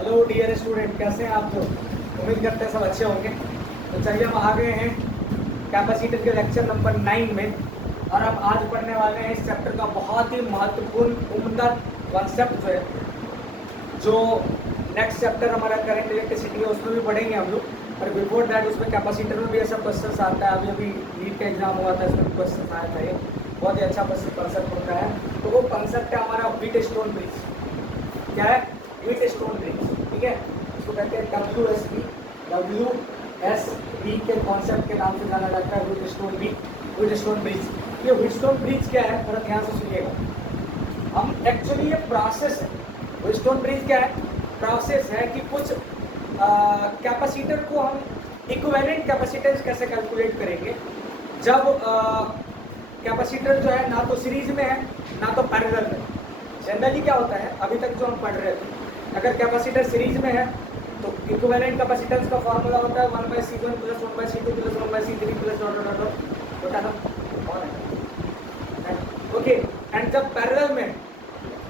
Hello dear student, कैसे हैं आप लोग? उम्मीद करते हैं सब अच्छे होंगे। तो चलिए हम आ गए हैं कैपेसिटर के लेक्चर नंबर 9 में, और अब आज पढ़ने वाले हैं इस चैप्टर का बहुत ही महत्वपूर्ण उम्दा कॉन्सेप्ट जो नेक्स्ट चैप्टर हमारा करंट इलेक्ट्रिसिटी है उसमें भी पढ़ेंगे हम लोग। और बिफोर दैट उसमें कैपेसिटर में भी ऐसा क्वेश्चन आता है। अभी नीट का एग्जाम हुआ था, इसमें क्वेश्चन आया था। ये बहुत ही अच्छा कॉन्सेप्ट होता है। तो वो कॉन्सेप्ट है हमारा व्हीटस्टोन ब्रिज। क्या है? Wheatstone bridge. ठीक है, इसको कहते हैं WSB के कॉन्सेप्ट के नाम से जाना जाता है। Wheatstone bridge. ये व्हीटस्टोन ब्रिज क्या है, थोड़ा ध्यान से सुनिएगा। हम एक्चुअली ये प्रोसेस है। व्हीटस्टोन ब्रिज क्या है? प्रोसेस है कि कुछ कैपेसिटर को हम इक्विवेलेंट कैपेसिटेंस कैसे कैलकुलेट करेंगे जब कैपेसिटर जो है ना तो सीरीज में है ना तो पैरेलल में। जनरली क्या होता है, अभी तक जो हम पढ़ रहे थे, अगर कैपेसिटर सीरीज में है तो इक्विवेलेंट कैपेसिटेंस का फॉर्मूला होता है 1/C1 + 1/C2 + 1/C3 + होता था। ओके, एंड जब पैरेलल में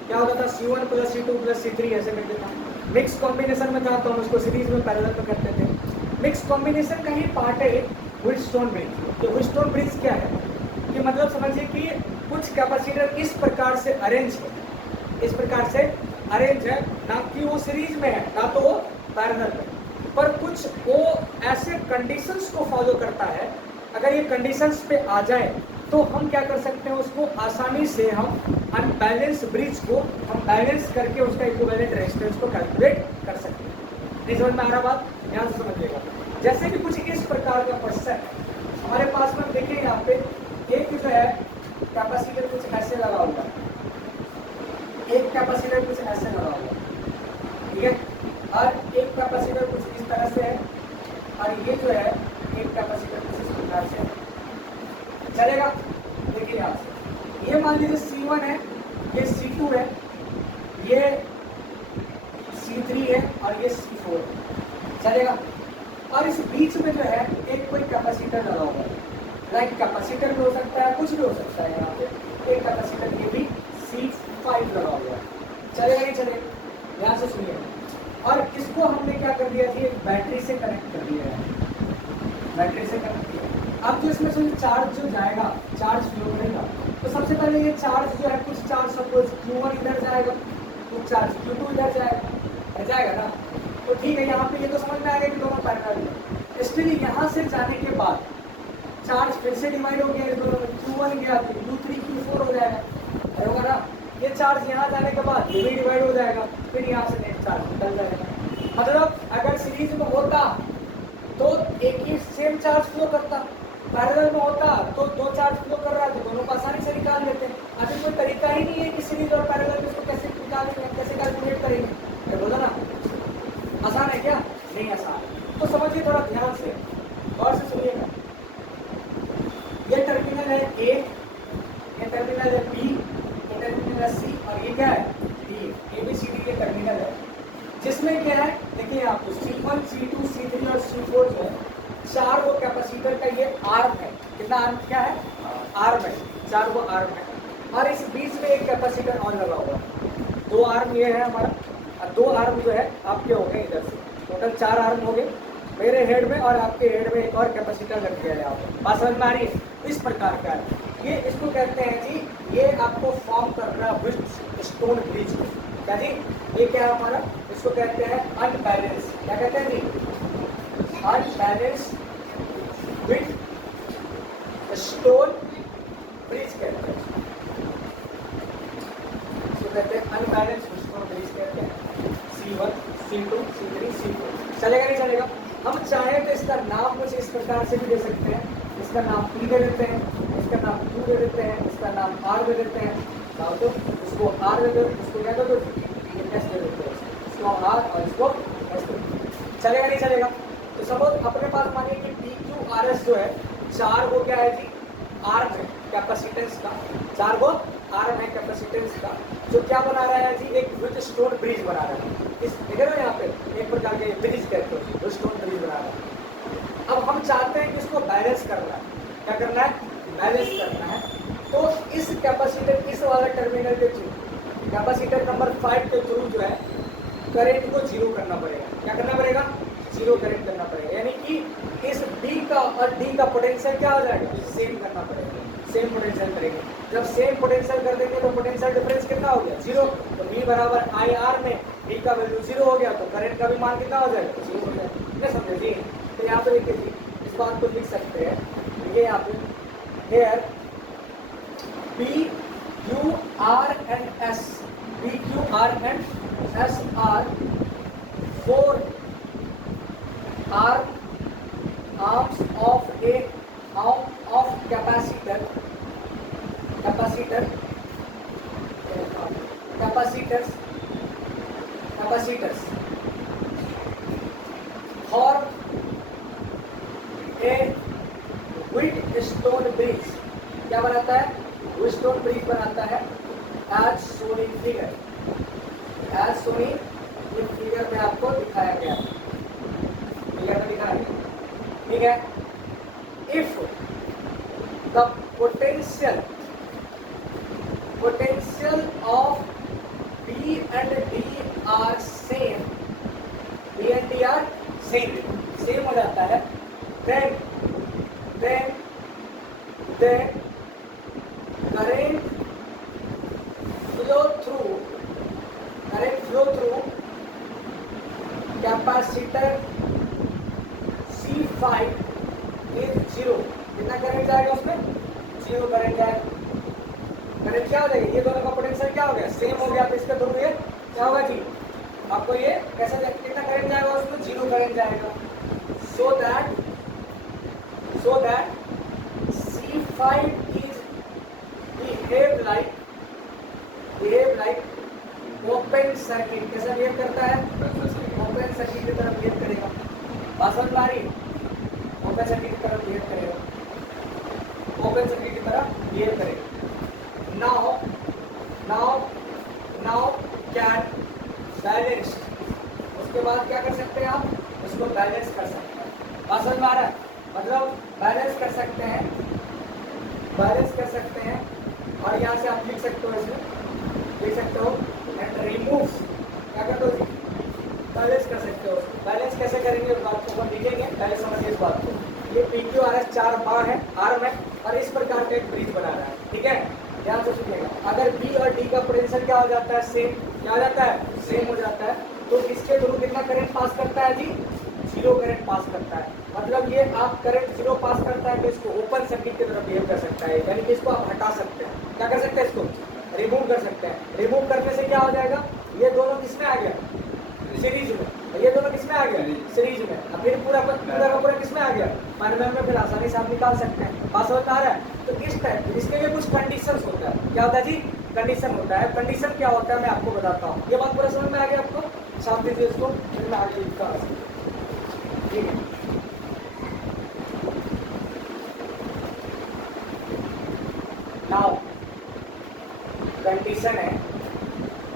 क्या होता था, C1 + C2 + C3 ऐसे करते था। मिक्स कॉम्बिनेशन में था तो हम उसको सीरीज में पैरेलल में करते थे। मिक्स कॉम्बिनेशन का ही पार्ट है व्हीटस्टोन ब्रिज। तो व्हीटस्टोन ब्रिज क्या है कि मतलब समझिए कि कुछ कैपेसिटर इस प्रकार से अरेंज है, इस प्रकार से अरेंज है, ना कि वो सीरीज में है ना तो वो पैरेलल में, पर कुछ वो ऐसे कंडीशंस को फॉलो करता है। अगर ये कंडीशंस पे आ जाए तो हम क्या कर सकते हैं, उसको आसानी से हम अनबैलेंस ब्रिज को हम बैलेंस करके उसका इक्विवेलेंट रेजिस्टेंस को कैलकुलेट कर सकते हैं। नहीं समझ में आ रहा बात? ध्यान से समझिएगा। जैसे कि कुछ इस प्रकार का क्वेश्चन है हमारे पास में, देखिए यहाँ पे एक जो है कैपेसिटर कुछ ऐसे लगा हुआ है, एक कैपेसिटर कुछ ऐसे लगा हुआ है, ठीक है, और एक कैपेसिटर कुछ इस तरह से है, और ये जो है एक कैपेसिटर कुछ इस प्रकार से है। चलेगा? देखिए यहाँ से ये मान लीजिए C1 है, ये C2 है, ये C3 है और ये C4 है। चलेगा? और इस बीच में जो है एक कोई कैपेसिटर लगा हुआ है। लाइक कैपेसिटर भी हो सकता है, कुछ भी हो सकता है। यहाँ पे एक कैपेसिटर ये भी C5 लगा हुआ है। चलेगा नहीं चलेगा? ध्यान से सुनिए। और इसको हमने क्या कर दिया थी, एक बैटरी से कनेक्ट कर दिया है, बैटरी से कनेक्ट किया। अब जो इसमें से चार्ज जो जाएगा, चार्ज फ्लो करेगा, तो सबसे पहले ये चार्ज जो है, कुछ चार्ज सपोज Q1 इधर जाएगा, कुछ चार्ज Q2 इधर जाएगा ना। तो ठीक है, यहाँ पे ये तो समझ में आ गया कि दोनों पैरेलल है। इसलिए यहाँ से जाने के बाद चार्ज फिर से डिवाइड हो गया इस दोनों में, Q1 गया तो Q3 Q4 हो जाएगा, होगा ना। ये चार्ज यहाँ जाने के बाद ये भी डिवाइड हो जाएगा, फिर यहाँ से नेक्स्ट चार्ज निकल जाएगा। मतलब अगर सीरीज में होता तो एक ही सेम चार्ज फ्लो करता, पैरेलल में होता तो दो चार्ज फ्लो कर रहा है तो दोनों को आसानी से निकाल लेते हैं। अभी कोई तरीका ही नहीं है कि सीरीज और पैरेलल में इसको कैसे निकालेंगे, कैसे कैलकुलेट करेंगे। बोला ना, आसान है क्या? नहीं आसान। तो समझिए थोड़ा ध्यान से, गौर से सुनिएगा। ये टर्मिनल है A, ये टर्मिनल है B, ये टर्मिनल है C, और ये क्या है? D। ABCD के टर्मिनल है, जिसमें क्या है, देखिए आपको C1, C2, C3 और C4 जो है, चार वो कैपेसिटर का ये आर्म है। कितना आर्म क्या है? आर्म है, चार वो आर्म है। और इस बीच में एक कैपेसिटर और लगा हुआ है। दो आर्म ये है हमारा, और दो आर्म जो है आपके हो गए इधर से, टोटल 4 आर्म हो गए मेरे हेड में, और आपके हेड में एक और कैपेसिटर लग गया है। आपको बात समझ में आ रही है? इस प्रकार का है ये। इसको कहते हैं जी, ये आपको फॉर्म कर रहा है व्हीटस्टोन ब्रिज को। क्या जी? ये क्या है हमारा? इसको कहते हैं अनबैलेंस। क्या कहते हैं जी? अनबैलेंस व्हीटस्टोन ब्रिज कहते हैं। इसको कहते हैं अनबैलेंस व्हीटस्टोन ब्रिज कहते हैं। C1, C2, C3, C4। चलेगा नहीं चलेगा? हम चाहें तो इसका नाम कुछ इस प्रकार से भी दे सकते हैं। इसका नाम P दे देते हैं, इसका नाम Q दे देते हैं, इसका नाम R दे देते हैं। तो इसको R दे दो, इसको क्या दे दो? S दे देते हैं। इसको R और इसको S दे देते हैं। चलेगा नहीं चलेगा? तो सपोज अपने पास मानिए कि PQRS जो है, चार वो क्या है जी? आर्म है कैपेसिटेंस का, चार वो आर्म है कैपेसिटेंस का, जो क्या बना रहा है जी? एक व्हीटस्टोन ब्रिज बना रहा है। इस देखो ना यहाँ पे एक प्रकार के ब्रिज कहते हैं, व्हीटस्टोन ब्रिज बना रहा है। अब हम चाहते हैं कि इसको बैलेंस करना है। क्या करना है? बैलेंस करना है। तो इस कैपेसिटर, इस वाला टर्मिनल के थ्रू, कैपेसिटर नंबर 5 के थ्रू जो है करंट को जीरो करना पड़ेगा। क्या करना पड़ेगा? जीरो करंट करना पड़ेगा, यानी कि इस B का और D का पोटेंशियल क्या हो जाएगा? सेम करना पड़ेगा, सेम पोटेंशियल करेंगे। जब सेम पोटेंशियल कर देंगे तो पोटेंशियल डिफरेंस कितना हो गया? जीरो। तो V बराबर IR में D का वैल्यू जीरो हो गया, तो करंट का भी मान कितना हो जाएगा? जीरो हो जाएगा। क्या समझे जी? तो यहाँ पे देखिए जी, इस बात को लिख सकते हैं, देखिए यहाँ पे hair P Q R and S, P Q R and S are four arms of a arm of capacitors for a Wheatstone bridge। क्या बनाता है? Wheatstone bridge बनाता है, as shown in figure, as shown in figure में आपको दिखाया गया, figure में दिखाया गया, ठीक है। If the potential of B and D are same, B and D are same हो जाता है, then current flow through capacitor C5 is zero। कितना करंट जाएगा उसमें? जीरो करंट जाएगा। करंट क्या हो जाएगा? ये दोनों का पोटेंशियल क्या हो गया? सेम हो गया, तो इसके थ्रू ये क्या होगा जी? आपको ये कैसे कितना करंट जाएगा उसमें? जीरो करंट जाएगा। so that C5 is behave like open circuit. कैसा बिहेव करता है? ओपन सर्किट की तरफ बिहेव करेगा। बात समझ में आ रही? ओपन सर्किट की तरफ बिहेव करेगा, ओपन सर्किट की तरफ बिहेव करेगा। नाउ कैन बैलेंस, उसके बाद क्या कर सकते हैं आप? उसको बैलेंस कर सकते हैं। बात समझ में आ रहा है? मतलब बैलेंस कर सकते हैं, और यहाँ से आप लिख सकते हो, इसमें लिख सकते हो एंड रिमूव। क्या करते हो जी? बैलेंस कर सकते हो। बैलेंस कैसे करेंगे उस बात को हम लिखेंगे, पहले समझिए इस बात को। ये PQRS 4 बार है, आर्म है, और इस प्रकार का एक ब्रिज बना रहा है, ठीक है। ध्यान से सुनिएगा, अगर B और D का पोटेंशियल क्या हो जाता है? सेम। क्या हो जाता है? सेम हो जाता है, तो इसके थ्रू कितना करंट पास करता है जी? जीरो करंट पास करता है। मतलब ये आप करंट जीरो पास करता है तो इसको ओपन सर्किट की तरफ बिहेव कर सकता है, यानी कि इसको आप हटा सकते हैं। क्या कर सकते हैं? इसको रिमूव कर सकते हैं। रिमूव करने से क्या हो जाएगा? ये दोनों किसमें आ गया? सीरीज में। ये दोनों किसमें आ गया? सीरीज में। अब फिर पूरा का पूरा किसमें आ गया? पैरेलल में। फिर आसानी से आप निकाल सकते हैं। बात समझ में आ रहा है? तो इस टाइप इसके लिए कुछ कंडीशंस होता है। क्या होता है जी? कंडीशन होता है। कंडीशन क्या होता है मैं आपको बताता हूँ। ये बात पूरा समझ में आ गया आपको? साफ दीजिए इसको, फिर मैं आगे लिखता हूँ, ठीक है। नाउ कंडीशन है,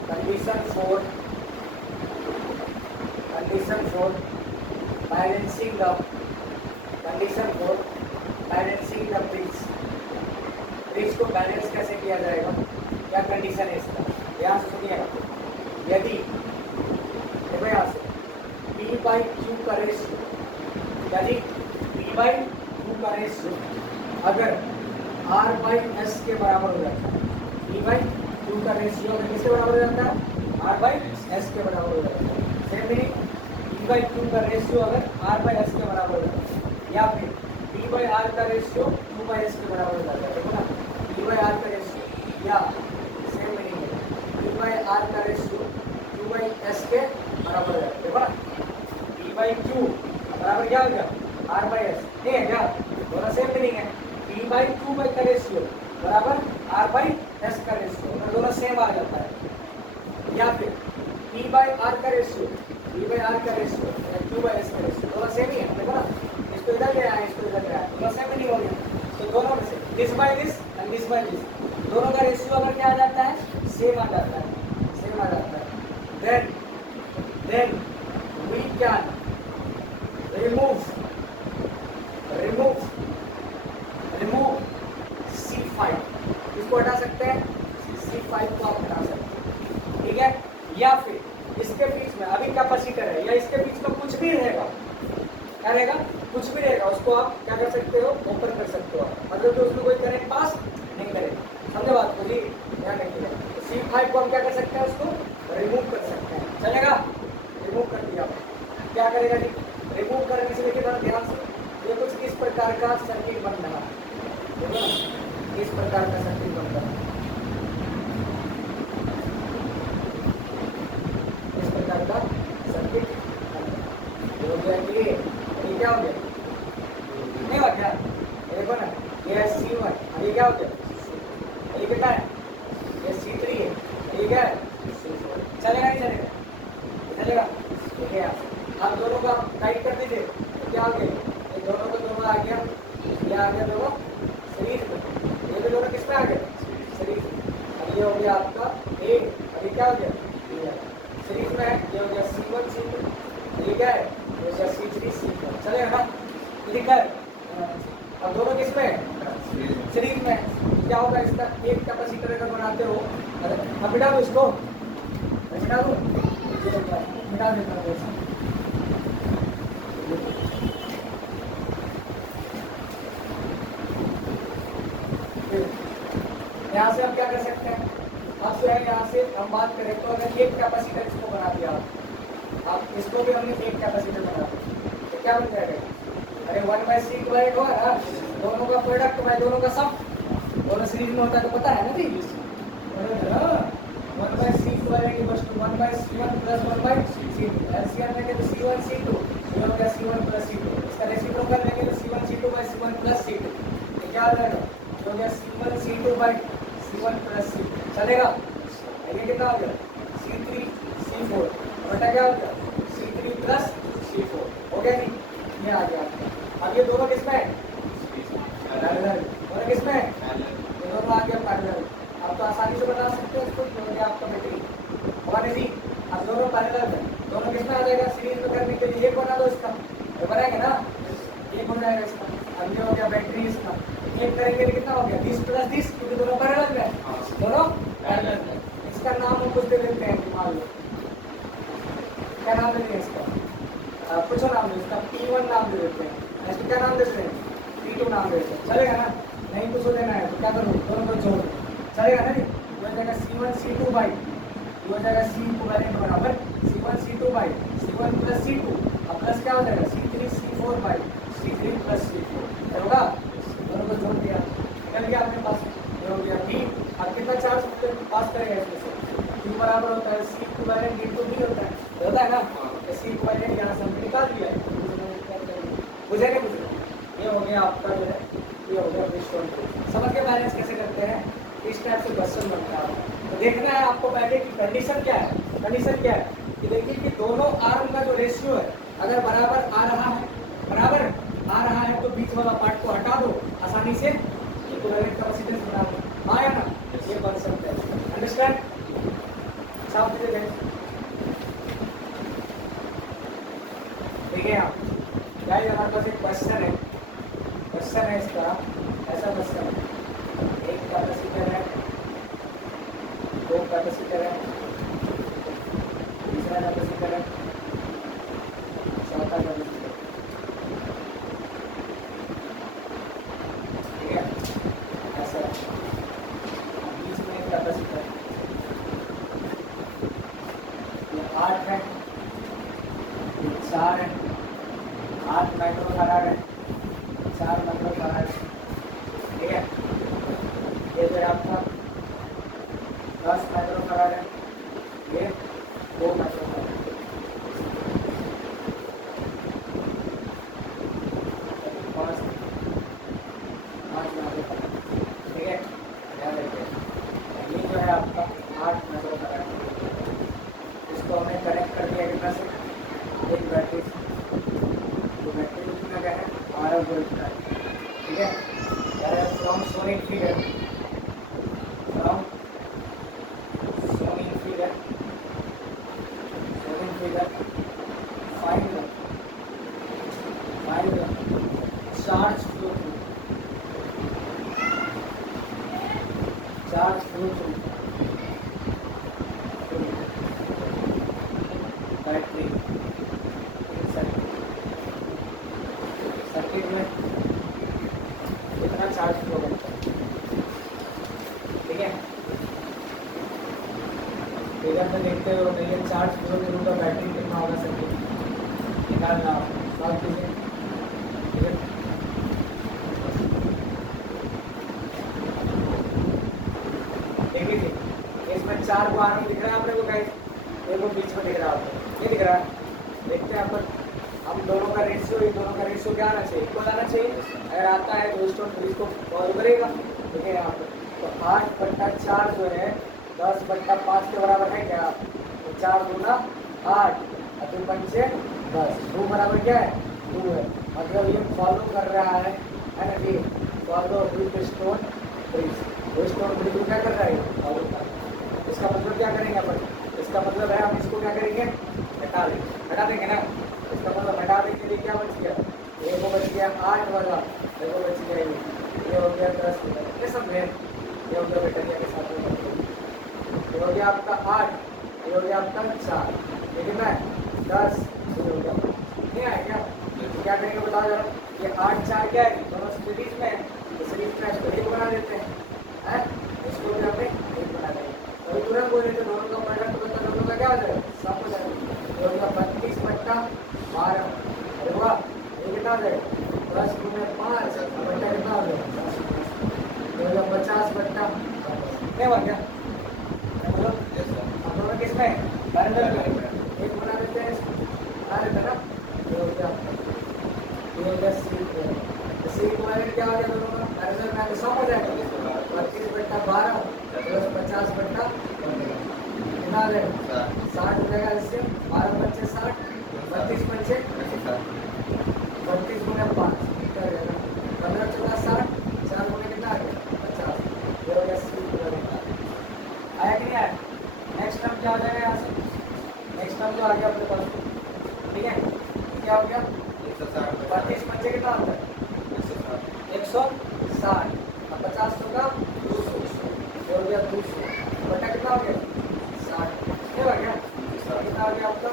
condition four balancing the bridge को बैलेंस कैसे किया जाएगा? क्या कंडीशन है इसका? ध्यान से सुनिएगा। यदि देखो यहाँ से P/Q का रेशियो, यदि P/Q का रेशियो अगर R/S के बराबर हो जाता है, P/Q का रेशियो अगर किसके बराबर हो जाता है? R/S के बराबर हो जाता है। सेम मीनिंग, P/Q का रेशियो अगर R/S के बराबर हो जाता है, या फिर P/R का रेशियो Q/S के बराबर हो जाता है। देखो ना, P/R का रेशियो, या सेम मीनिंग है, P/R का रेशियो Q/S के बराबर हो जाता है। देखो ना, P/Q बराबर क्या हो गया? R/S, ठीक है क्या? दोनों सेम मीनिंग है। P/Q का रेशियो बराबर R/S का रेशियो, तो दोनों सेम आ जाता है। या फिर P/R का रेशियो Q/S का रेशियो, दोनों सेम ही है। देखो ना, इसको इधर ले आए, इसको इधर ले आए, दोनों सेम मीनिंग हो गया। तो दोनों में से this by this and this by this, दोनों का रेशियो अगर क्या आ जाता है? सेम आ जाता है, सेम आ जाता है। Then we can remove C5, इसको हटा सकते हैं, C5 को आप हटा सकते हैं, ठीक है। या फिर इसके बीच में अभी कैपेसिटर है या इसके बीच में कुछ भी रहेगा, क्या रहेगा, कुछ भी रहेगा, उसको आप क्या कर सकते हो, ओपन कर सकते हो, मतलब कि उसमें कोई करंट पास नहीं करेगा। समझे बात को जी, ध्यान रखिएगा। C5 को हम क्या कर सकते हैं, उसको रिमूव कर सकते हैं, चलेगा, रिमूव कर दिया। क्या करेगा जी, रिमूव करने से देखिए थोड़ा ध्यान से, ये कुछ इस प्रकार का सर्किट बन रहा है, देखो इस प्रकार का सर्किट बन रहा है, इस प्रकार का सर्किट हो गया कि ये क्या हो गया, नहीं हुआ क्या, देखो ना ये C1, अब ये क्या हो गया, ये कितना है, ये C3 है, ये क्या है, चलेगा नहीं चलेगा, चलेगा, ठीक है। आप दोनों को आप टाइट कर दीजिए, तो क्या हो गया, ये दोनों को दोनों आ गया, ये आ गया दोनों सीरीज में, ये भी दोनों किस में आ गए, सीरीज में। अब ये हो गया आपका ए, अभी क्या हो गया, सीरीज में है, ये हो गया C1 C2, ये क्या है, ये हो गया C3 C4, चलेगा ना, ठीक है। अब दोनों किस में है, सीरीज में, क्या होगा इसका, एक कैपेसिटर अगर बनाते हो, अब मिटा दो इसको, मिटा दो, मिटा देता हूँ ऐसा। यहाँ से हम क्या कर सकते हैं, अब जो है यहाँ से हम बात करें तो अगर एक कैपेसिटर इसको बना दिया आप इसको भी हमने एक कैपेसिटर बना दिया तो क्या बन जाएगा, अरे 1/C डिवाइड हुआ ना, दोनों का प्रोडक्ट बाय दोनों का सम, दोनों सीरीज में होता है तो पता है ना जी, 1/C divide equals to 1/C1 plus 1/C2, LCM लेंगे तो C1 C2, ये हो गया C1 प्लस C2, इसका रेसिप्रोकल लेंगे तो C1 C2 bye C1 plus C2, तो क्या आ जाएगा, ये हो गया C1 C2 bye C1 plus C2, चलेगा। ये कितना हो गया, C3 C4 बटा क्या हो गया, C3 प्लस C4, हो गया नहीं, ये आ गया आपका। अब ये दोनों किसमें है, पैरेलल, दोनों किसमें है, ये दोनों आ गया पैरेलल, आप तो आसानी से बता सकते हो इसको, हो गया आपका बैटरी और इसी, अब दोनों पैरेलल है, दोनों किसमें आ जाएगा, सीरीज में करने के लिए एक बना दो इसका, ये बनाएंगे ना, एक हो जाएगा इसका। अब ये हो गया बैटरी इसका, एक करेंगे तो कितना हो गया 20 प्लस 20, क्योंकि दोनों पैरेलल है, दोनों पैरेलल है। इसका नाम हम कुछ दे देते हैं, मान लो क्या नाम देते हैं इसका, कुछ नाम दे, इसका P1 नाम दे देते हैं, इसको क्या नाम देते हैं, P2 नाम दे देते हैं, चलेगा ना, नहीं कुछ हो देना है तो क्या करो, दोनों को जोड़ दो, चलेगा ना जी, ये हो जाएगा C1 C2 बाई, ये हो जाएगा C इक्विवेलेंट बराबर C1 C2 by C1 plus C2, अब प्लस क्या हो जाएगा C3 C4 by C3 plus C4, होगा, दोनों को जोड़ दिया, निकल गया अपने पास, ये हो गया B। अब कितना चार्ज पास करेगा इसमें से, Q बराबर होता है C इक्विवेलेंट इंटू B होता है ना, तो C इक्विवेलेंट यहाँ से हमने निकाल दिया है, बुझे नहीं बुझे, ये हो गया आपका जो है, ये हो गया ब्रिज कंट्रोल। समझ के बैलेंस कैसे करते हैं, इस टाइप से क्वेश्चन बनता है, तो देखना है आपको पहले की कंडीशन क्या है, कंडीशन क्या है कि देखिए कि दोनों आर्म का जो रेशियो है अगर बराबर आ रहा है, बराबर आ रहा है तो बीच वाला पार्ट को हटा दो, आसानी से इक्विवेलेंट कैपेसिटेंस बना दो, आया ना, ये कॉन्सेप्ट है, अंडरस्टैंड, साफ कीजिए, ठीक है। आप गाइस हमारे पास एक क्वेश्चन है इसका, ऐसा क्वेश्चन है, एक कैपेसिटर है, दो कैपेसिटर है, तीसरा कैपेसिटर है, चौथा कैपेसिटर, ठीक है, ऐसा बीच में एक कैपेसिटर, ये 8 है, ये 4 है, 8 माइक्रोफैराड है, 4 माइक्रोफैराड, ठीक है, ये जो आपका 10 माइक्रोफैराड है, ये 2 माइक्रोफैराड, 5 माइक्रोफैराड, ठीक है, ध्यान रखिए। ये जो है आपका 8 माइक्रोफैराड, इसको हमने कनेक्ट कर दिया कितना से, एक बैटरी, जो बैटरी कितना का है 12 वोल्ट का, ठीक है, from sonic figure, from sonic figure, find charge flow through, charge flow through, charge flow करता है, ठीक है। फिगर में देखते हो नेगेटिव चार्ज फ्लो के रूप में बैटरी कितना होगा सर्किट निकालना, सॉल्व कीजिए, ठीक है। देखिए इसमें 4 को आर्म दिख रहा है अपने को गाइस, एक को बीच में दिख रहा है, ये दिख रहा है। देखते हैं अपन, हम दोनों का रेशियो, ये दोनों का रेशियो क्या आना चाहिए, इक्वल आना चाहिए। अगर आता है तो स्टोन फ्रीज को फॉलो करेगा, ठीक है। यहाँ पर तो 8/4 जो है 10/5 के बराबर है क्या, तो 4 दूना 8 और 2 पंचे 10, 2 बराबर क्या है 2 है। मतलब ये फॉलो कर रहा है ना जी, फॉलो विद स्टोन फ्रीज। वो स्टोन फ्रीज को क्या कर रहा है, फॉलो कर रहा है। इसका मतलब क्या करेंगे अपन, इसका मतलब है हम इसको क्या करेंगे, हटा देंगे ना। इसका मतलब हटाने के लिए क्या बच गया, एक को बच गया 8 वाला, एक को बच गया ये हो गया 10, ये सब है, ये हो गया बैटरिया के साथ में, ये हो गया आपका 8, ये हो गया आपका 4, ये कितना है 10, ये हो गया, नहीं आया क्या। तो क्या करेंगे बताओ जरा, ये 8 4 क्या है, दोनों सीरीज में, तो सीरीज का इसको एक बना देते हैं, इसको भी हमने एक बना देंगे। अभी तुरंत बोल रहे थे दोनों का प्रोडक्ट बता, दोनों का क्या हो जाएगा, सब हो जाएगा। ये हो गया 32/12, अरे वाह, ये कितना हो जाएगा 10 × 5 बट्टा कितना हो जाएगा 10, ये हो गया 50/12, नहीं हुआ क्या, मतलब हम दोनों किसमें पैरेलल में एक बना देते हैं, बना देते हैं ना। ये हो गया सी इक्विवेलेंट क्या हो गया दोनों का पैरेलल में, आगे सम हो जाएगा 32/12 प्लस 50/12 कितना आ जाएगा 60 हो जाएगा। इससे 12 पंचे 60, 32 पंचे 32 × 5 क्या हो जाएगा 15 14 60, 4 गुणे कितना आ गया 50, ये हो गया सी इक्विवेलेंट। आया कि नहीं आया। नेक्स्ट टर्म क्या हो जाएगा यहाँ से, नेक्स्ट टर्म जो आ गया अपने पास, ठीक है, क्या हो गया 32 पंचे कितना होता है 160, और 50 होगा 200, ये हो गया 200 बटा कितना हो गया 60, ये हो गया कितना हो गया आपका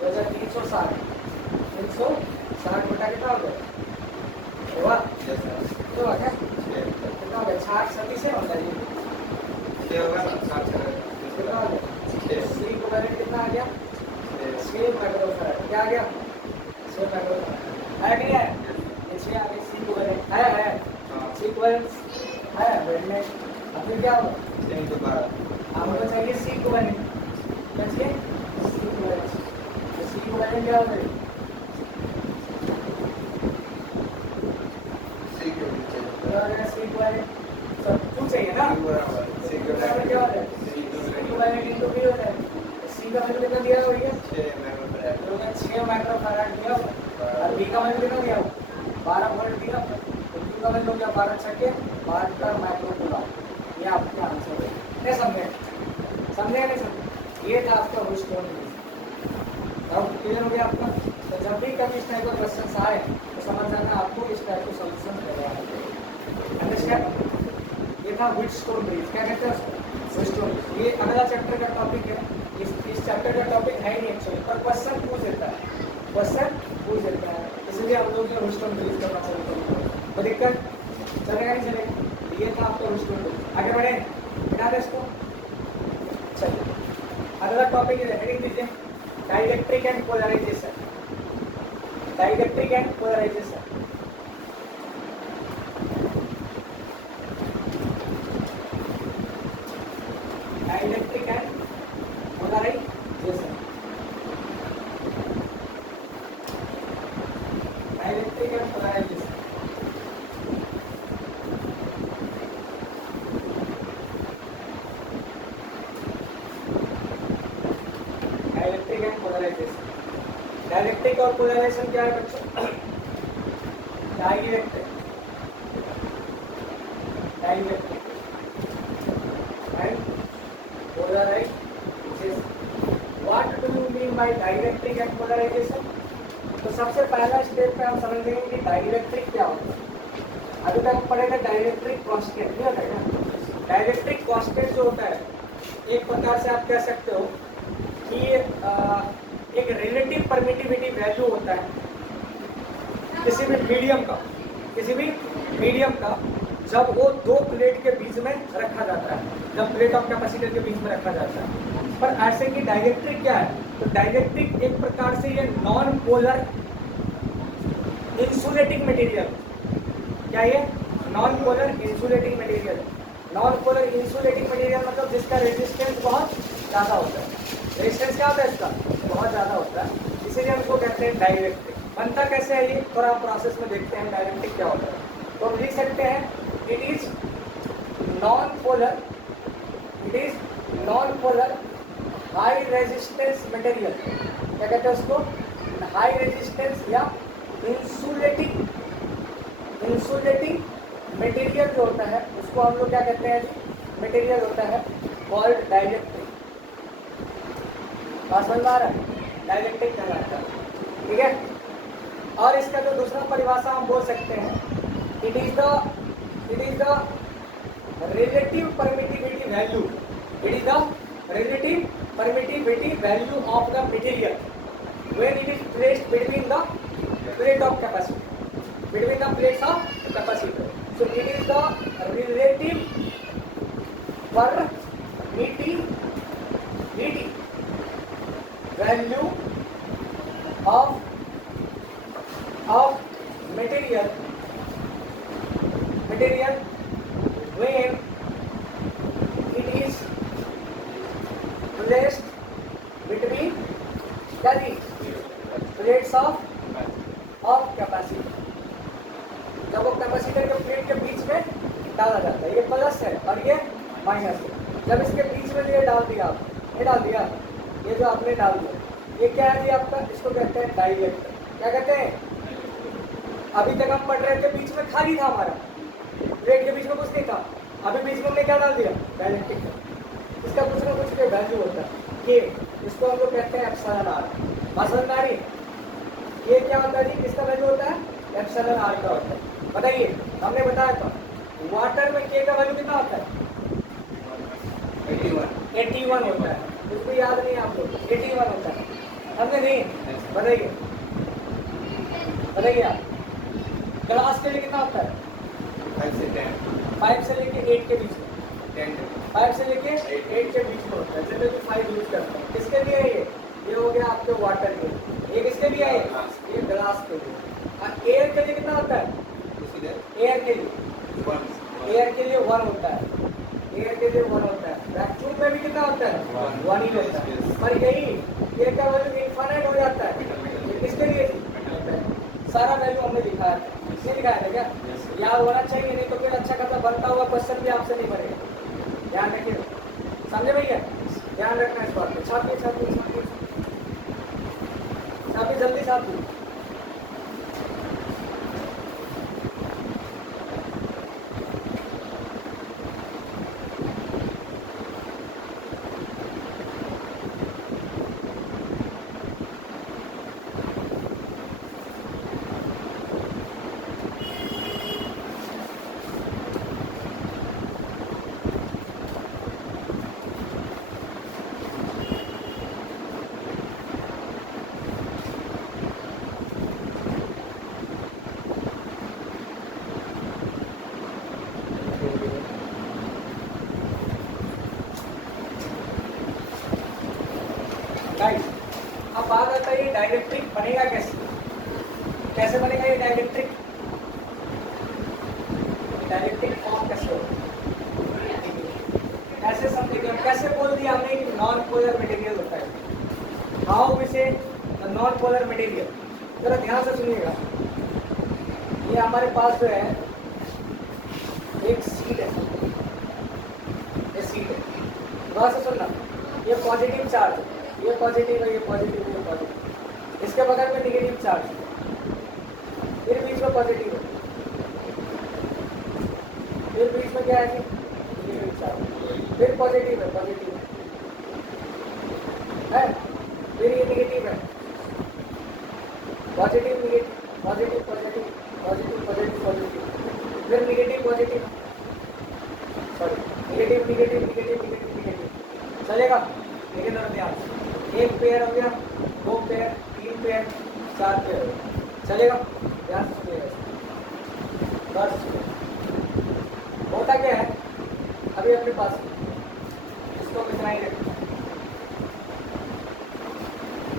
2360, 360 बटा कितना हो गया, वाह ये हो गया कितना हो गया 60 30 से होता है ये होगा 60 कितना हो गया, सी इक्विवेलेंट कितना आ गया 6 माइक्रोफैराड, क्या आ गया 6 माइक्रोफैराड, आया कि नहीं आया, ये 6 आ गया सी इक्विवेलेंट, आया सी इक्विवेलेंट आया बैठने। अब फिर क्या होगा, हमको चाहिए सी इक्विवेलेंट, चाहिए सी इक्विवेलेंट, तो सी इक्विवेलेंट क्या होगा, सी इक्विवेलेंट सब कुछ चाहिए ना, सी इक्विवेलेंट क्या होता है, सी इक्विवेलेंट इनटू बी होता है। सी का वैल्यू कितना दिया हुआ है 6 माइक्रोफैराड दिया हुआ, और बी का वैल्यू कितना दिया हुआ 12 वोल्ट दिया, तो बी का वैल्यू हो गया 12 छक्के 72 माइक्रोकूलम। ये आपका आंसर है, नहीं समझे, समझे नहीं समझे, ये था आपका स्टोन फ्रीज। अब क्लियर हो गया आपका। तो जब भी कभी इस टाइप का क्वेश्चन आए तो समझ जाना आपको इस टाइप का सॉल्यूशन करना है, अंडरस्टैंड। ये था व्हीटस्टोन ब्रिज, क्या कहते हैं व्हीटस्टोन ब्रिज। ये अगला चैप्टर का टॉपिक है, इस चैप्टर का टॉपिक है ही नहीं एक्चुअली, पर क्वेश्चन पूछ देता है, क्वेश्चन पूछ देता है, इसलिए हम लोग व्हीटस्टोन ब्रिज करना चालू करेंगे। तो दिक्कत चलेगा नहीं चलेगा, ये था आपका व्हीटस्टोन ब्रिज। आगे बढ़े, बिना दे इसको, चलिए अगला टॉपिक है, हेडिंग दीजिए dielectric and polarization, dielectric and polarization. Dielectric and polarization, dielectric and polarization. Dielectric and polarization, dielectric और पोलराइजेशन क्या है बच्चों, dielectric dielectric and polarization. What do you mean by dielectric and polarization. तो सबसे पहला step पे हम समझ लेंगे कि डाइलेक्ट्रिक क्या होता है। अभी तक हम पढ़े थे डाइलेक्ट्रिक कांस्टेंट, नहीं होता है ना। डाइलेक्ट्रिक कांस्टेंट जो होता है एक प्रकार से आप कह सकते हो कि एक रिलेटिव परमिटिविटी वैल्यू होता है किसी भी मीडियम का, किसी भी मीडियम का जब वो दो प्लेट के बीच में रखा जाता है, जब प्लेट ऑफ कैपेसिटर के बीच में रखा जाता है। पर ऐसे कि डाइलेक्ट्रिक क्या है, तो डाइलेक्ट्रिक एक प्रकार से ये नॉन पोलर इंसुलेटिंग मटेरियल, क्या ये non polar insulating material. Non polar insulating material मतलब जिसका रेजिस्टेंस बहुत ज़्यादा होता है। रेजिस्टेंस क्या होता है इसका, बहुत ज़्यादा होता है, इसीलिए हम इसको कहते हैं डाइलेक्ट्रिक। बनता कैसे है ये थोड़ा प्रोसेस में देखते हैं डाइलेक्ट्रिक क्या होता है। तो हम लिख सकते हैं it is non polar, it is non polar high resistance material. क्या कहते हैं उसको, हाई रेजिस्टेंस या इंसुलेटिंग मटेरियल जो होता है उसको हम लोग क्या कहते हैं, मटेरियल होता है कॉल्ड डाइलेक्ट्रिक। बात समझ में आ रहा है, डाइलेक्ट्रिक कहलाता है, ठीक है। और इसका जो दूसरा परिभाषा हम बोल सकते हैं, it is the relative permittivity value, it is the relative permittivity value of the material when it is placed between the plate of capacitor, between the plates of capacitor. So it is the relative permittivity value of material when it is placed between the plates of capacitor. जब वो capacitor के plate के बीच में डाला जाता है, ये plus है और ये माइनस है। जब इसके बीच में ये डाल दिया, ये डाल दिया, ये जो आपने डाल दिया, ये क्या है जी आपका, इसको कहते हैं डाइलेक्ट्रिक। क्या कहते हैं, अभी तक हम पढ़ रहे थे बीच में खाली था हमारा, प्लेट के बीच में कुछ नहीं था, अभी बीच में हमने क्या डाल दिया, डाइलेक्ट्रिक। इसका कुछ ना कुछ वैल्यू होता है कि इसको हम लोग कहते हैं एप्सिलॉन आर। मसलन नारी ये क्या होता है जी, किसका वैल्यू होता है, एप्सिलॉन आर का होता है। बताइए, हमने बताया था वाटर में के का वैल्यू कितना होता है, 81 होता है। कुछ भी याद नहीं आप लोग, 81 होता है, हमने नहीं। बताइए बताइए आप, क्लास के लिए कितना होता है, 5 से लेके 8 के बीच में, 5 से लेके 8 के बीच में होता है। जनरली 5 यूज करता है। किसके लिए है ये हो गया आपके वाटर के लिए। ये किसके लिए है, ये ग्लास के लिए। और एयर के लिए कितना होता है, एयर के लिए 1 होता है, एयर के लिए 1 होता है। वैक्यूम में भी कितना होता है, 1 ही होता है। पर यही ये का वैल्यू इनफाइनाइट हो जाता है, ये किसके लिए होता है। सारा वैल्यू हमने दिखाया था, इसलिए दिखाया था क्या, याद होना चाहिए, नहीं तो फिर अच्छा खासा बनता हुआ क्वेश्चन भी आपसे नहीं बनेगा। ध्यान रखिए, समझे भैया, ध्यान रखना इस बात पे। छापिए छापिए छापिए छापिए, जल्दी छापिए। अब बात आता है ये डाइलेक्ट्रिक बनेगा कैसे, कैसे बनेगा ये डाइलेक्ट्रिक, डाइलेक्ट्रिक फॉर्म कैसे होगा, कैसे समझेंगे। कैसे बोल दिया हमने कि नॉन पोलर मटेरियल होता है, हाउ वी से नॉन पोलर मटेरियल। जरा ध्यान से सुनिएगा, ये हमारे पास जो है एक सीट है, ये सीट है, थोड़ा सा सुनना, ये पॉजिटिव चार्ज है, ये पॉजिटिव है, ये पॉजिटिव है, ये पॉजिटिव। इसके बगल में नेगेटिव चार्ज, फिर बीच में पॉजिटिव है, फिर बीच में क्या है कि नेगेटिव चार्ज, फिर पॉजिटिव है, पॉजिटिव है, फिर ये नेगेटिव है, positive negative, positive positive, positive positive positive, फिर negative positive, sorry negative negative negative negative negative. चलेगा, लेकिन ध्यान, एक पेयर हो गया, 2 पेयर, 3 पेयर, 4 पेयर हो गया, चलेगा। ध्यान से सुनिएगा, बस क्या क्या है अभी अपने पास, इसको हम इतना ही रखें,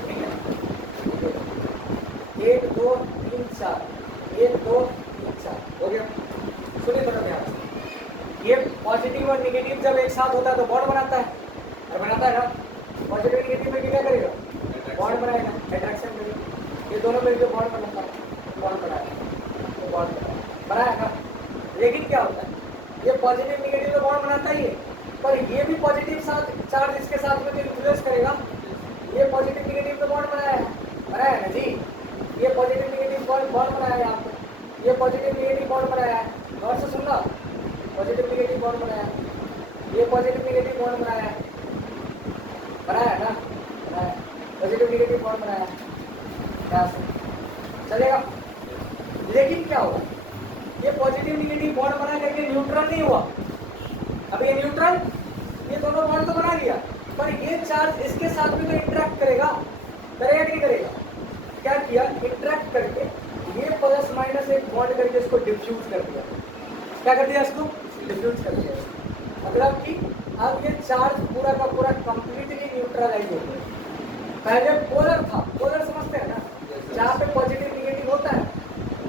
ठीक है। 1 2 3 4, 1 2 3 4 हो गया। सुनिए थोड़ा ध्यान से, ये पॉजिटिव और निगेटिव जब एक साथ होता है तो बॉन्ड बनाता है, और बनाता है ना। पॉजिटिव निगेटिव में क्या करेगा, बॉन्ड बनाएगा, अट्रैक्शन करेगा। ये दोनों मिलकर बॉन्ड बनाता है, बॉन्ड बनाएगा, तो बॉन्ड बनाया ना। लेकिन क्या होता है, ये पॉजिटिव निगेटिव में बॉन्ड बनाता ही है, पर ये भी पॉजिटिव साथ चार्ज इसके साथ में इन्फ्लुएंस करेगा। ये पॉजिटिव निगेटिव में बॉन्ड बनाया है ना जी, ये पॉजिटिव निगेटिव बॉन्ड बनाया है यहाँ पे, ये पॉजिटिव निगेटिव बॉन्ड बनाया है, गौर से सुनना, पॉजिटिव निगेटिव बॉन्ड बनाया है, ये पॉजिटिव निगेटिव बॉन्ड बनाया है ना, बनाया पॉजिटिव निगेटिव बॉन्ड बनाया है, चलेगा। लेकिन क्या होगा, ये पॉजिटिव निगेटिव बॉन्ड बना करके न्यूट्रल नहीं हुआ। अब ये न्यूट्रल, ये दोनों बॉन्ड तो बना लिया, पर ये चार्ज इसके साथ भी तो इंटरेक्ट करेगा कि नहीं करेगा। क्या किया, इंटरेक्ट करके ये प्लस माइनस एक बॉन्ड करके इसको डिफ्यूज कर दिया। क्या कर दिया, इसको डिफ्यूज कर दिया। मतलब कि अब ये चार्ज पूरा का पूरा कंप्लीटली न्यूट्रलाइज हो गया। पहले पोलर था, पोलर समझते हैं ना, जहाँ पे पॉजिटिव निगेटिव होता है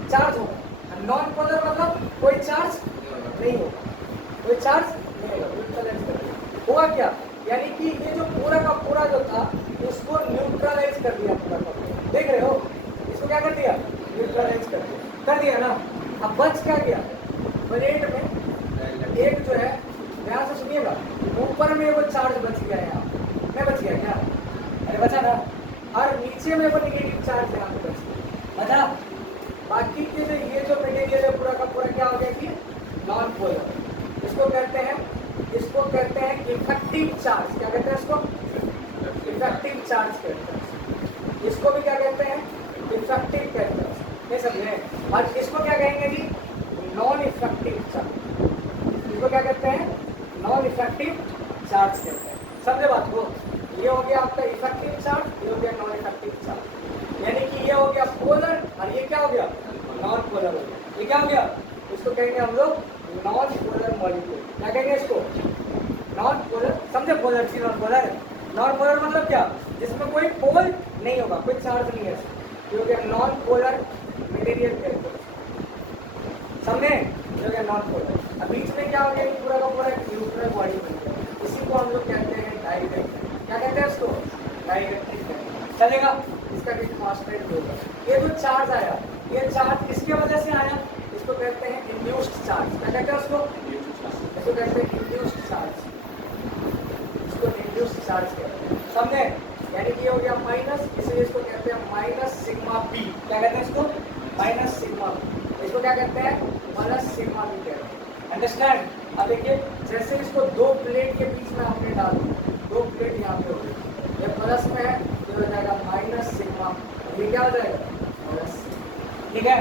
चार्ज होगा, नॉन पोलर मतलब कोई चार्ज नहीं होगा, कोई चार्ज नहीं होगा, न्यूट्रलाइज कर दिया। हुआ क्या, यानी कि ये जो पूरा का पूरा जो था इसको न्यूट्रलाइज कर दिया पूरा का पूरा। देख रहे हो, इसको क्या कर दिया, न्यूट्रलाइज कर दिया ना। अब बच क्या गया, प्लेट में एक जो है, ध्यान से सुनिएगा, ऊपर में वो चार्ज बच गया है यहाँ पे, मैं बच गया क्या, अरे बचा ना, और नीचे में वो निगेटिव चार्ज यहाँ पे बच गया, बचा। बाकी के जो ये जो मटेरियल है पूरा का पूरा क्या हो गया कि नॉन पोलर। इसको कहते हैं इफेक्टिव चार्ज। क्या कहते हैं इसको, इफेक्टिव चार्ज कहते हैं। इसको भी क्या कहते हैं, इफेक्टिव कहते हैं, ये समझे। और इसको क्या कहेंगे जी, नॉन इफेक्टिव चार्ज। इसको क्या कहते हैं, नॉन इफेक्टिव चार्ज कहते हैं। समझे बात को, ये हो गया आपका इफेक्टिव चार्ज, ये हो गया नॉन इफेक्टिव चार्ज। यानी कि ये हो गया पोलर और ये क्या हो गया, नॉन पोलर हो गया। ये क्या हो गया, इसको कहेंगे हम लोग नॉन पोलर मॉलिक्यूल। क्या कहेंगे इसको, नॉन पोलर। समझे, पोलर सी नॉन पोलर। नॉन पोलर मतलब क्या, जिसमें कोई पोल नहीं होगा, कोई चार्ज नहीं है, ये हो गया नॉन पोलर मटेरियल कहते हैं। समझे, ये हो गया नॉन पोलर। अब बीच में क्या हो गया, पूरा का पूरा न्यूट्रल बॉडी बन गया। इसी को हम लोग कहते हैं डाइइलेक्ट्रिक। क्या कहते हैं इसको, डाइइलेक्ट्रिक। चलेगा, इसका भी फॉस्फेट होगा। ये जो चार्ज आया, ये चार्ज किसके वजह से आया, इसको कहते हैं इंड्यूस्ड चार्ज। क्या कहते हैं उसको, इसको कहते हैं इंड्यूस्ड चार्ज, इसको इंड्यूस्ड चार्ज कहते हैं। समझे, यानी कि ये हो गया माइनस, इसलिए इसको कहते हैं माइनस सिग्मा बी। क्या कहते हैं इसको, माइनस सिग्मा बी। इसको क्या कहते हैं, माइनस सिग्मा बी कहते हैं। अंडरस्टैंड। अब देखिए, जैसे इसको दो प्लेट के बीच में आपने डाल दिया, दो प्लेट यहाँ पे हो गई, ये प्लस में है, ये हो जाएगा माइनस सिग्मा, ये क्या हो जाएगा प्लस। ठीक है,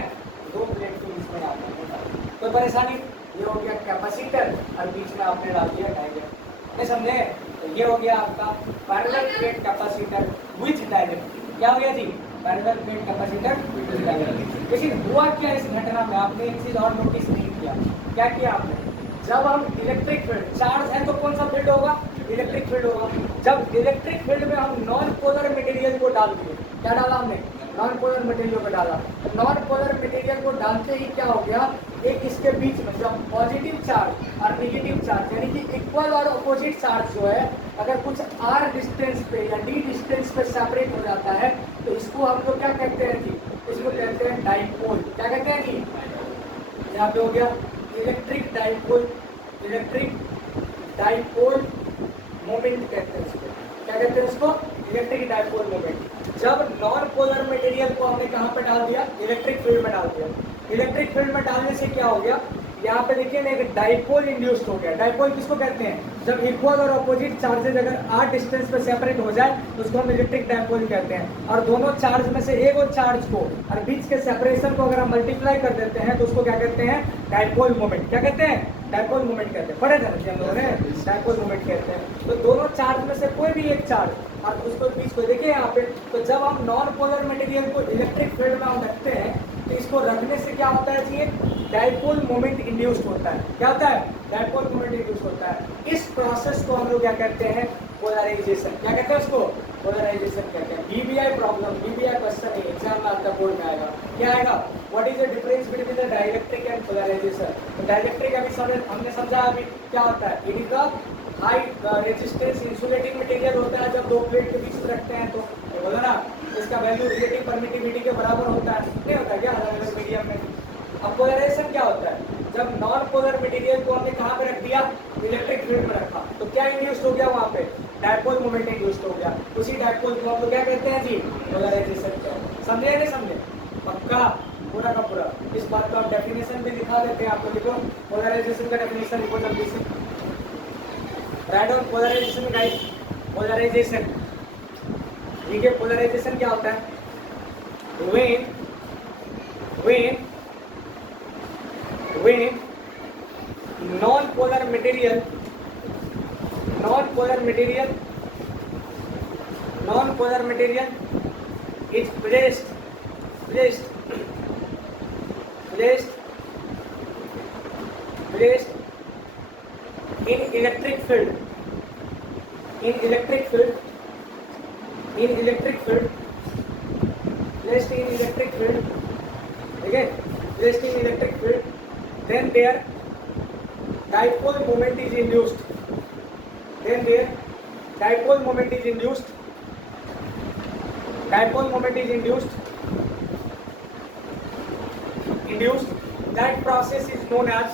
दो प्लेट के बीच में आपने डाल, कोई परेशानी। ये हो गया कैपेसिटर और बीच में आपने डाल दिया डाइलेक्ट्रिक। नहीं समझे, तो ये हो गया आपका parallel plate capacitor with dielectric. क्या हो गया जी, parallel plate capacitor with dielectric. लेकिन हुआ क्या इस घटना में, आपने एक चीज और नोटिस नहीं किया। क्या किया आपने, जब हम इलेक्ट्रिक फील्ड, चार्ज है तो कौन सा फील्ड होगा, इलेक्ट्रिक फील्ड होगा। जब इलेक्ट्रिक फील्ड में हम नॉन पोलर मटेरियल को डाल दिए, क्या डाला हमने, नॉन पोलर मटेरियल को डाला। नॉन पोलर मटेरियल को डालते ही क्या हो गया, एक इसके बीच में जब पॉजिटिव चार्ज और नेगेटिव चार्ज यानी कि इक्वल और अपोजिट चार्ज जो है, अगर कुछ आर डिस्टेंस पे या डी डिस्टेंस पे सेपरेट हो जाता है, तो इसको हम लोग क्या कहते हैं जी, इसको कहते हैं डाइपोल। क्या कहते हैं जी, यहाँ पे हो गया electric dipole, electric dipole moment कहते हैं इसको। क्या कहते हैं इसको, इलेक्ट्रिक डाइपोल मोमेंट। जब नॉन पोलर मटेरियल को हमने कहाँ पे डाल दिया, इलेक्ट्रिक फील्ड में डाल दिया। इलेक्ट्रिक फील्ड में डालने से क्या हो गया, यहाँ पे देखिए ना एक डाइपोल इंड्यूस्ड हो गया। डाइपोल किसको कहते हैं, जब इक्वल और अपोजिट चार्जेस अगर आर डिस्टेंस पे सेपरेट हो जाए तो उसको हम इलेक्ट्रिक डाइपोल कहते हैं। और दोनों चार्ज में से एक और चार्ज को और बीच के सेपरेशन को अगर हम मल्टीप्लाई कर देते हैं तो उसको क्या कहते हैं, डाइपोल मोमेंट। क्या कहते हैं, डाइपोल मोमेंट कहते हैं। पढ़े थे हम लोगों ने, डाइपोल मोमेंट कहते हैं। तो दोनों चार्ज में से कोई भी एक चार्ज और उसको बीच को देखिए यहाँ पे, तो जब हम नॉन पोलर मटेरियल को इलेक्ट्रिक फील्ड में हम रखते हैं तो इसको रखने से क्या होता है जी, डाइपोल मोमेंट इंड्यूस्ड होता है। क्या होता है, डायपोल मोमेंट इंड्यूस होता है। इस प्रोसेस को हम लोग क्या कहते हैं, पोलराइजेशन। क्या कहते हैं उसको, पोलराइजेशन कहते हैं। बीबीआई प्रॉब्लम, बीबीआई क्वेश्चन है, एग्जाम में आपका बोर्ड में आएगा। क्या आएगा, what is the difference between the dielectric and polarization. तो डाइलेक्ट्रिक अभी हमने समझा, अभी क्या होता है, it is the high resistance insulating material होता है। जब दो प्लेट के बीच में रखते हैं तो बोला ना, इसका वैल्यू रिलेटिव परमिटिविटी के बराबर होता है, नहीं होता क्या अलग अलग मीडियम में। अब पोलराइजेशन क्या होता है, जब नॉन पोलर मटेरियल को हमने कहाँ पे रख दिया, इलेक्ट्रिक फील्ड में रखा, तो क्या इंड्यूस्ड हो गया वहाँ पे, डायपोल मोमेंट इंड्यूस्ड हो गया। उसी डायपोल को हम लोग क्या कहते हैं जी, पोलराइजेशन। समझे या नहीं समझे, पक्का पूरा का पूरा। इस बात का डेफिनेशन भी दिखा देते हैं आपको, देखो पोलराइजेशन का डेफिनेशन लिखो जल्दी से, right on polarization guys. Polarization, ठीक है, पोलराइजेशन क्या होता है, when non-polar material is placed in electric field, placed in electric field, okay, placed in electric field, then their dipole moment is induced, dipole moment is induced, that process is known as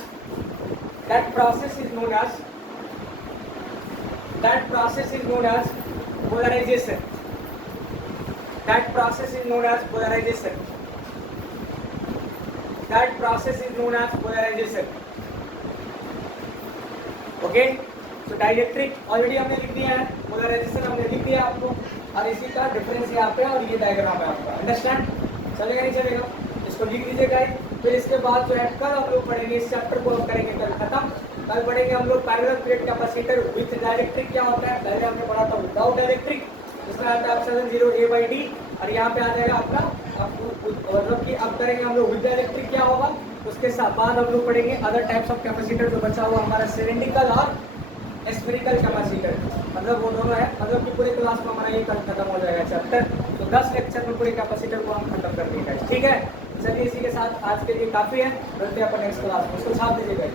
polarization. That process is known as polarization. Okay, तो dielectric already हमने लिख दिया है, polarisation हमने लिख दिया आपको, और इसी का डिफरेंस यहाँ पे और ये डायग्राम है आपका। अंडरस्टैंड, चलेगा नहीं चलेगा, इसको लिख दीजिएगा। फिर इसके बाद जो है कल हम लोग पढ़ेंगे, इस चैप्टर को हम करेंगे कल खत्म। कल पढ़ेंगे हम लोग parallel plate capacitor with dielectric क्या होता है, पहले हमने पढ़ा था विदाउट डाइलेक्ट्रिक, इसमें आता है 70A/D, और यहाँ पे आ जाएगा अपना, मतलब कि अब करेंगे हम लोग विद डाइलेक्ट्रिक क्या होगा, उसके साथ बाद हम लोग पढ़ेंगे अदर टाइप्स ऑफ कैपेसिटर, जो बचा हुआ हमारा सिलिंड्रिकल और स्फेरिकल कैपेसिटर, मतलब वो दोनों है, मतलब कि पूरे क्लास में हमारा ये कल खत्म हो जाएगा चैप्टर। तो 10 लेक्चर में पूरे कैपेसिटर को हम खत्म कर देंगे, ठीक है। चलिए इसी के साथ आज के लिए काफ़ी है, मिलते हैं अपन नेक्स्ट क्लास में, उसको छाप दीजिएगा।